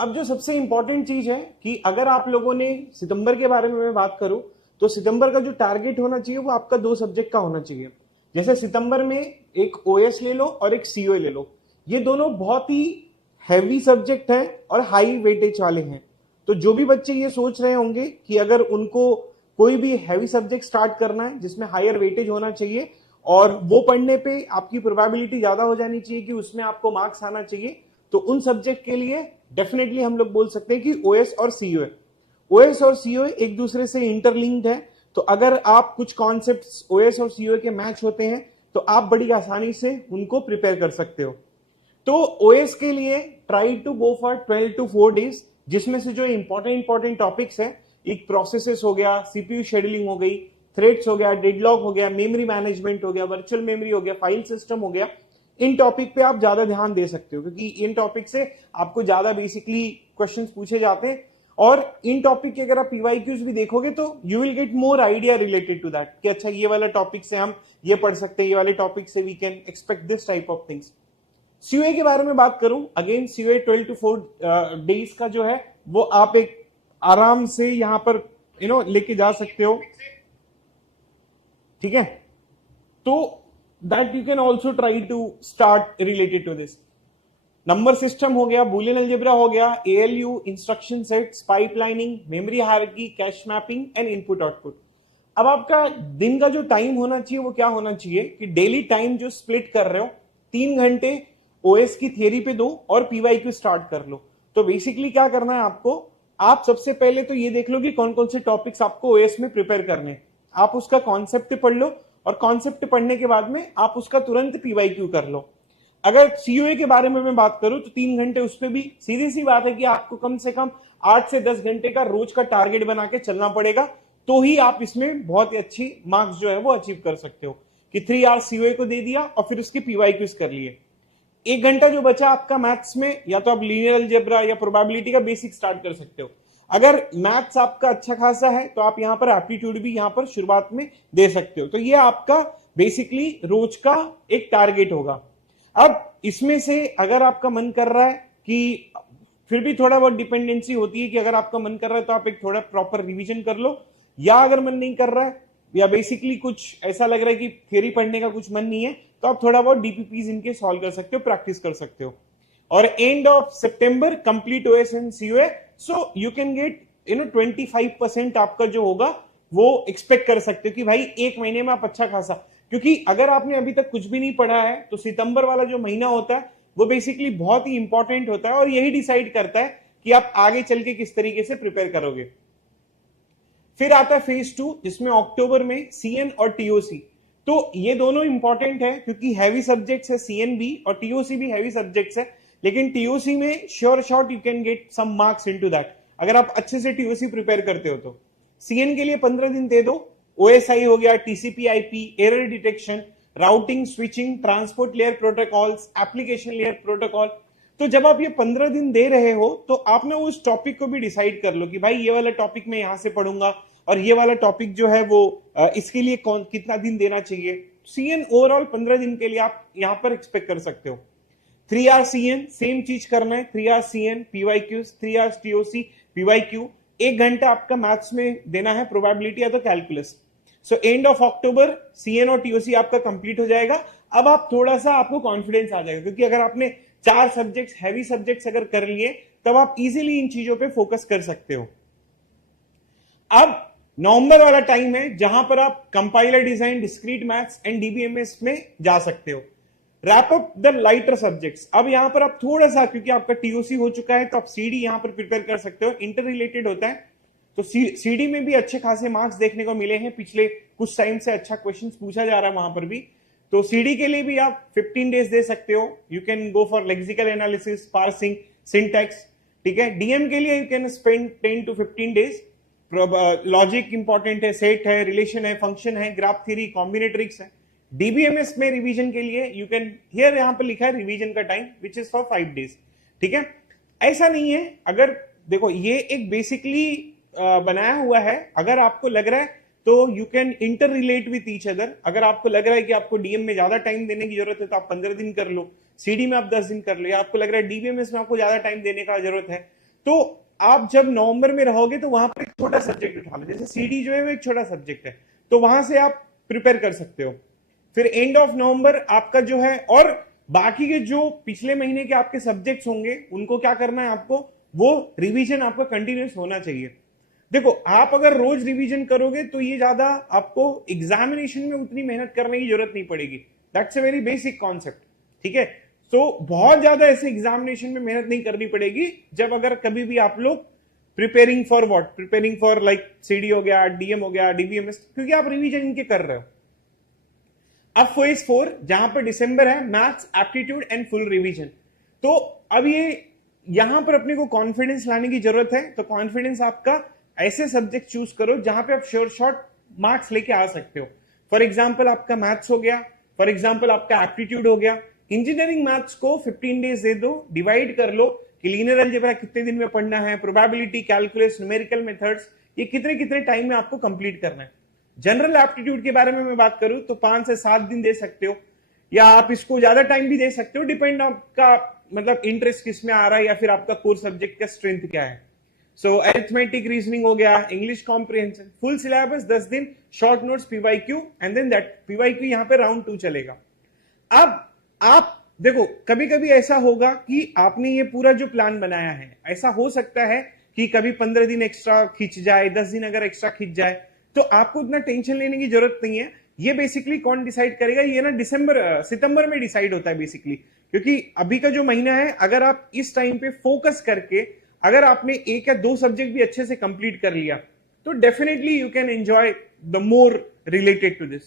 अब जो सबसे इंपॉर्टेंट चीज है कि अगर आप लोगों ने सितंबर के बारे में मैं बात करूं तो सितंबर का जो टारगेट होना चाहिए वो आपका 2 सब्जेक्ट का होना चाहिए। जैसे सितंबर में एक ओएस ले लो और एक सीओए ले लो, ये दोनों बहुत ही हैवी सब्जेक्ट हैं और हाई वेटेज वाले हैं। तो जो भी बच्चे ये सोच रहे होंगे कि अगर उनको कोई भी हैवी सब्जेक्ट स्टार्ट करना है जिसमें हायर वेटेज होना चाहिए और वो पढ़ने पे आपकी प्रोबेबिलिटी ज्यादा हो जानी चाहिए कि उसमें आपको मार्क्स आना चाहिए, तो उन सब्जेक्ट के लिए डेफिनेटली हम लोग बोल सकते हैं कि ओएस और सीओए, ओएस और सीओए एक दूसरे से इंटरलिंक्ड है। तो अगर आप कुछ कॉन्सेप्ट्स ओएस और सीओए के मैच होते हैं तो आप बड़ी आसानी से उनको प्रिपेयर कर सकते हो। तो ओएस के लिए try to go for 12 to 4 days, जिसमें से जो इंपॉर्टेंट टॉपिक्स है, एक प्रोसेसेस हो गया, सीपीयू शेड्यूलिंग हो गई, थ्रेड्स हो गया, डेडलॉक हो गया, मेमोरी मैनेजमेंट हो गया, वर्चुअल मेमोरी हो गया, फाइल सिस्टम हो गया, इन टॉपिक पे आप ज्यादा ध्यान दे सकते हो क्योंकि इन टॉपिक से आपको ज्यादा बेसिकली क्वेश्चंस पूछे जाते हैं। और इन टॉपिक के अगर आप पीवाईक्यूज भी देखोगे तो you will get more idea related to that कि अच्छा ये वाला टॉपिक से हम ये पढ़ सकते हैं, ये वाले टॉपिक से we can expect this type of things. COA के बारे में बात करूं, अगेन सीओए 12 to 4 डेज का जो है वो आप एक आराम से यहां पर लेके जा सकते हो, ठीक है। तो that you can also try to start related to this. Number system हो गया, बुलियन अलजेब्रा हो गया, ALU, instruction sets, pipelining, memory hierarchy, cache mapping and input output. अब आपका दिन का जो टाइम होना चाहिए वो क्या होना चाहिए कि डेली टाइम जो स्प्लिट कर रहे हो, 3 घंटे ओएस की थियरी पे दो और पीवाईक्यू स्टार्ट कर लो। तो बेसिकली क्या करना है आपको, आप सबसे पहले तो ये देख लो कि कौन कौन से टॉपिक्स आपको ओएस में प्रिपेयर करने हैं, आप उसका कॉन्सेप्ट पढ़ लो और कॉन्सेप्ट पढ़ने के बाद में आप उसका तुरंत पीवाईक्यू कर लो। अगर सीओए के बारे में मैं बात करूं तो 3 घंटे उस पर भी सीधी सी बात है कि आपको कम से कम 8 से 10 घंटे का रोज का टारगेट बना के चलना पड़ेगा, तो ही आप इसमें बहुत ही अच्छी मार्क्स जो है वो अचीव कर सकते हो। कि 3 आवर्स सीओए को दे दिया और फिर उसकी पीवाईक्यूज कर लिए। 1 घंटा जो बचा आपका मैथ्स में, या तो आप लीनियर अलजेब्रा या प्रोबेबिलिटी का बेसिक स्टार्ट कर सकते हो। अगर मैथ्स आपका अच्छा खासा है तो आप यहां पर एप्टीट्यूड भी यहां पर शुरुआत में दे सकते हो। तो ये आपका बेसिकली रोज का एक टारगेट होगा। अब इसमें से अगर आपका मन कर रहा है कि फिर भी थोड़ा बहुत डिपेंडेंसी होती है कि अगर आपका मन कर रहा है तो आप एक थोड़ा प्रॉपर रिवीजन कर लो, या अगर मन नहीं कर रहा है या बेसिकली कुछ ऐसा लग रहा है कि थ्योरी पढ़ने का कुछ मन नहीं है तो आप थोड़ा बहुत डीपीपीज इनके सॉल्व कर सकते हो, प्रैक्टिस कर सकते हो। और end of September complete OS and COA, so you can gate 25% आपका जो होगा वो एक्सपेक्ट कर सकते हो कि भाई 1 महीने में आप अच्छा खासा, क्योंकि अगर आपने अभी तक कुछ भी नहीं पढ़ा है तो सितंबर वाला जो महीना होता है वो बेसिकली बहुत ही इंपॉर्टेंट होता है और यही डिसाइड करता है कि आप आगे चल के किस तरीके से प्रिपेयर करोगे। फिर आता है फेज 2 जिसमें अक्टूबर में सीएन और टीओसी। तो ये दोनों इंपॉर्टेंट है क्योंकि हैवी सब्जेक्ट्स है, सीएन भी और टीओसी भी हैवी सब्जेक्ट्स है, लेकिन टीओसी में sure shot you can get some marks into that अगर आप अच्छे से टीओसी प्रिपेयर करते हो तो। सीएन के लिए 15 दिन दे दो, ओएसआई हो गया, TCP IP, error detection, routing, switching, transport layer protocols, application layer protocol. तो जब आप ये 15 दिन दे रहे हो तो आप ना उस टॉपिक को भी डिसाइड कर लो कि भाई ये वाला टॉपिक मैं यहां से पढ़ूंगा और ये वाला टॉपिक जो है वो इसके लिए कितना दिन देना चाहिए। सीएन ओवरऑल 15 दिन के लिए आप यहां पर एक्सपेक्ट कर सकते हो। 3 आवर सीएन सेम चीज करना है, 3 hour CN PYQ, 3 hour TOC PYQ, 1 घंटा आपका मैथ्स में देना है, प्रोबेबिलिटी या तो calculus. So end of October CN और टीओसी आपका कंप्लीट हो जाएगा। अब आप थोड़ा सा आपको कॉन्फिडेंस आ जाएगा क्योंकि अगर आपने 4 सब्जेक्ट्स हैवी सब्जेक्ट्स अगर कर लिए तब आप इजीली इन चीजों पे फोकस कर सकते हो। अब नवंबर वाला टाइम है जहां पर आप compiler design, discrete maths and DBMS में जा सकते हो। Wrap up the lighter subjects. अब यहां पर आप थोड़ा सा, क्योंकि आपका टीओसी हो चुका है तो आप सीडी यहां पर प्रिपेयर कर सकते हो, इंटर रिलेटेड होता है तो सीडी में भी अच्छे खासे मार्क्स देखने को मिले हैं, पिछले कुछ टाइम से अच्छा क्वेश्चंस पूछा जा रहा है वहां पर भी। तो सीडी के लिए भी आप 15 डेज दे सकते हो। You can go for lexical analysis, parsing, syntax, ठीक है। डीएम के लिए you can spend 10 to 15 days. Logic important है, सेट है, रिलेशन है, फंक्शन है, ग्राफ थ्योरी, कॉम्बिनेट्रिक्स है। डीबीएमएस में रिवीजन के लिए यू कैन, हियर यहां पर लिखा है रिवीजन का time which is for 5 days, ठीक है। ऐसा नहीं है, अगर देखो ये एक बेसिकली बनाया हुआ है, अगर आपको लग रहा है तो you can inter relate with each other. अगर आपको लग रहा है कि आपको डीएम में ज्यादा टाइम देने की जरूरत है तो आप 15 दिन कर लो, सीडी में आप 10 दिन कर लो, या आपको लग रहा है डीबीएमएस में आपको ज्यादा टाइम देने का जरूरत है तो आप जब नवंबर में रहोगे तो वहां पर एक छोटा सब्जेक्ट उठा लो, जैसे सीडी जो है वो एक छोटा सब्जेक्ट है, तो वहां से आप प्रिपेयर कर सकते हो। फिर एंड ऑफ नवंबर आपका जो है, और बाकी के जो पिछले महीने के आपके सब्जेक्ट्स होंगे उनको क्या करना है आपको, वो रिवीजन आपका कंटिन्यूस होना चाहिए। देखो आप अगर रोज रिवीजन करोगे तो ये ज्यादा आपको एग्जामिनेशन में उतनी मेहनत करने की जरूरत नहीं पड़ेगी। That's a very basic concept, ठीक है। तो बहुत ज्यादा ऐसे एग्जामिनेशन में मेहनत नहीं करनी पड़ेगी जब अगर कभी भी आप लोग preparing for what, preparing for like CD हो गया, डीएम हो गया, डीबीएमएस, क्योंकि आप रिवीजन इनके कर रहे हो। अब फेज 4 जहां पर दिसंबर है, maths, aptitude and full revision. तो अब ये यहां पर अपने को कॉन्फिडेंस लाने की जरूरत है। तो कॉन्फिडेंस आपका ऐसे सब्जेक्ट चूज करो जहां पे आप श्योर शॉर्ट मार्क्स लेके आ सकते हो। फॉर एग्जाम्पल आपका मैथ्स हो गया, फॉर एग्जाम्पल आपका एप्टीट्यूड हो गया। इंजीनियरिंग मैथ्स को 15 डेज दे दो, डिवाइड कर लो कि लीनियर अलजेब्रा कितने दिन में पढ़ना है, प्रोबेबिलिटी, कैलकुलस, न्यूमेरिकल मेथड्स, ये कितने कितने टाइम में आपको कंप्लीट करना है। जनरल एप्टीट्यूड के बारे में मैं बात करूं तो 5 से 7 दिन दे सकते हो, या आप इसको ज्यादा टाइम भी दे सकते हो, डिपेंड आपका मतलब इंटरेस्ट किस में आ रहा है या फिर आपका कोर सब्जेक्ट का स्ट्रेंथ क्या है। सो अरिथमेटिक, रीजनिंग हो गया, इंग्लिश कॉम्प्रिहेंशन, फुल सिलेबस 10 दिन, short notes, PYQ, and then that PYQ यहाँ पे राउंड 2 चलेगा। अब आप देखो कभी कभी ऐसा होगा कि आपने ये पूरा जो प्लान बनाया है, ऐसा हो सकता है कि कभी 15 दिन एक्स्ट्रा खींच जाए, 10 दिन अगर एक्स्ट्रा खींच जाए, तो आपको इतना टेंशन लेने की जरूरत नहीं है। ये बेसिकली कौन डिसाइड करेगा, ये ना सितंबर में डिसाइड होता है बेसिकली, क्योंकि अभी का जो महीना है, अगर आप इस टाइम पे फोकस करके अगर आपने 1 या 2 सब्जेक्ट भी अच्छे से कंप्लीट कर लिया तो definitely you can enjoy the more related to this.